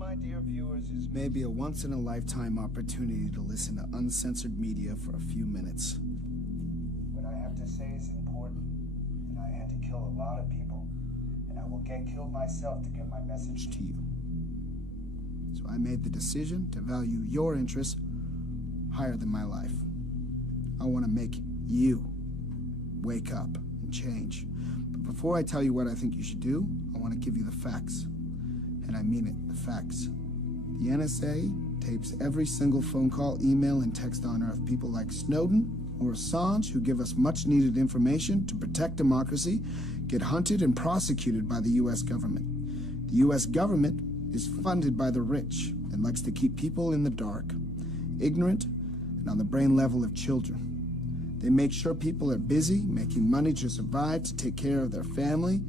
my dear viewers, is maybe a once-in-a-lifetime opportunity to listen to uncensored media for a few minutes. What I have to say is important, and I had to kill a lot of people, and I will get killed myself to get my message to you. So I made the decision to value your interests higher than my life. I want to make you wake up and change. But before I tell you what I think you should do, I want to give you the facts. And I mean it, the facts. The NSA tapes every single phone call, email, and text on Earth. People like Snowden or Assange, who give us much-needed information to protect democracy, get hunted and prosecuted by the U.S. government. The U.S. government is funded by the rich and likes to keep people in the dark, ignorant, and on the brain level of children. They make sure people are busy, making money to survive, to take care of their family,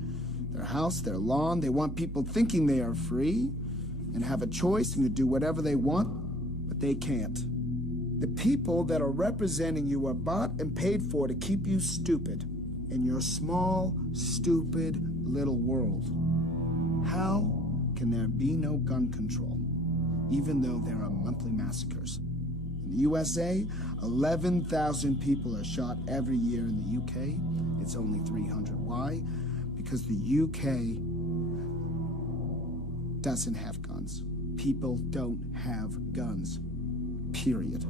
their house, their lawn. They want people thinking they are free and have a choice and to do whatever they want, but they can't. The people that are representing you are bought and paid for to keep you stupid in your small, stupid little world. How can there be no gun control, even though there are monthly massacres? In the USA, 11,000 people are shot every year. In the UK, it's only 300. Why? Because the UK doesn't have guns. People don't have guns. Period.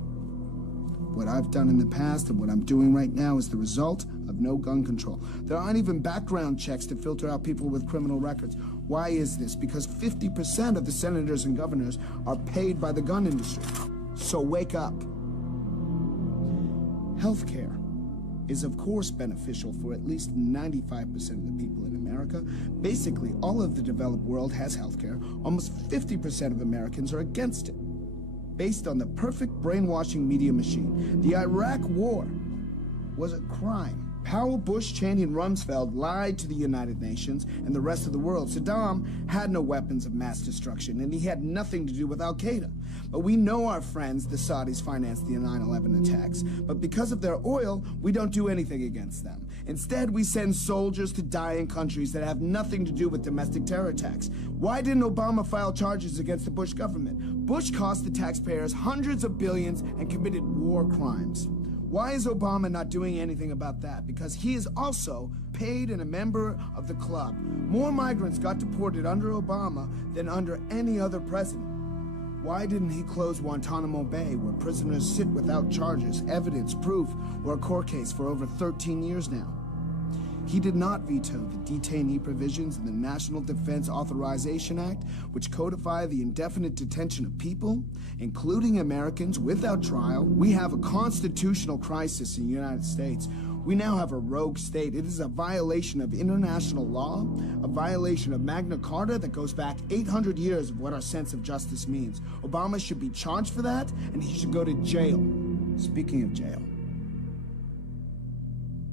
What I've done in the past and what I'm doing right now is the result of no gun control. There aren't even background checks to filter out people with criminal records. Why is this? Because 50% of the senators and governors are paid by the gun industry. So wake up. Healthcare is of course beneficial for at least 95% of the people in America. Basically, all of the developed world has healthcare. Almost 50% of Americans are against it, based on the perfect brainwashing media machine. The Iraq War was a crime. Powell, Bush, Cheney, and Rumsfeld lied to the United Nations and the rest of the world. Saddam had no weapons of mass destruction, and he had nothing to do with Al-Qaeda. But we know our friends, the Saudis, financed the 9/11 attacks. But because of their oil, we don't do anything against them. Instead, we send soldiers to die in countries that have nothing to do with domestic terror attacks. Why didn't Obama file charges against the Bush government? Bush cost the taxpayers hundreds of billions and committed war crimes. Why is Obama not doing anything about that? Because he is also paid and a member of the club. More migrants got deported under Obama than under any other president. Why didn't he close Guantanamo Bay, where prisoners sit without charges, evidence, proof, or a court case for over 13 years now? He did not veto the detainee provisions in the National Defense Authorization Act, which codify the indefinite detention of people, including Americans, without trial. We have a constitutional crisis in the United States. We now have a rogue state. It is a violation of international law, a violation of Magna Carta that goes back 800 years of what our sense of justice means. Obama should be charged for that, and he should go to jail. Speaking of jail,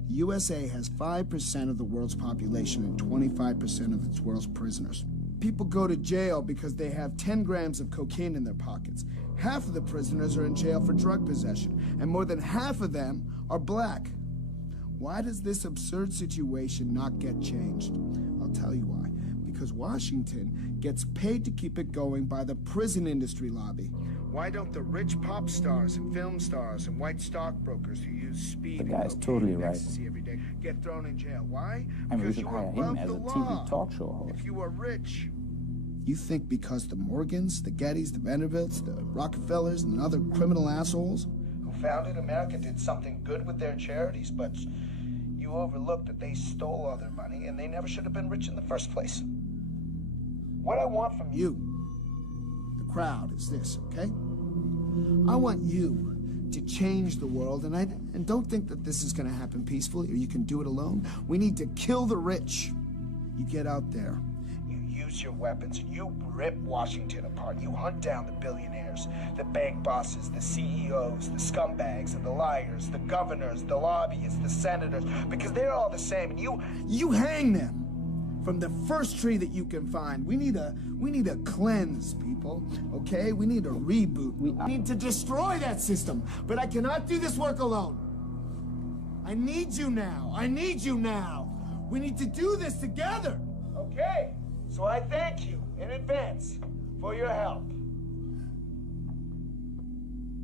the USA has 5% of the world's population and 25% of its world's prisoners. People go to jail because they have 10 grams of cocaine in their pockets. Half of the prisoners are in jail for drug possession, and more than half of them are black. Why does this absurd situation not get changed? I'll tell you why. Because Washington gets paid to keep it going by the prison industry lobby. Why don't the rich pop stars and film stars and white stockbrokers who use speed and totally right. ecstasy every day get thrown in jail? Why? I mean, we Because should you're hire him above as the a law. TV talk show host. If you are rich. You think because the Morgans, the Gettys, the Vanderbilts, the Rockefellers, and other criminal assholes who founded America did something good with their charities, but you overlooked that they stole all their money and they never should have been rich in the first place. What I want from you, the crowd, is this, okay? I want you to change the world, and don't think that this is going to happen peacefully or you can do it alone. We need to kill the rich. You get out there, you use your weapons, and you rip Washington apart. You hunt down the billionaires, the bank bosses, the CEOs, the scumbags and the liars, the governors, the lobbyists, the senators, because they're all the same, and you hang them from the first tree that you can find. We need a cleanse, people, okay? We need a reboot. We need to destroy that system, but I cannot do this work alone. I need you now. I need you now. We need to do this together. Okay, so I thank you in advance for your help.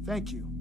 Thank you.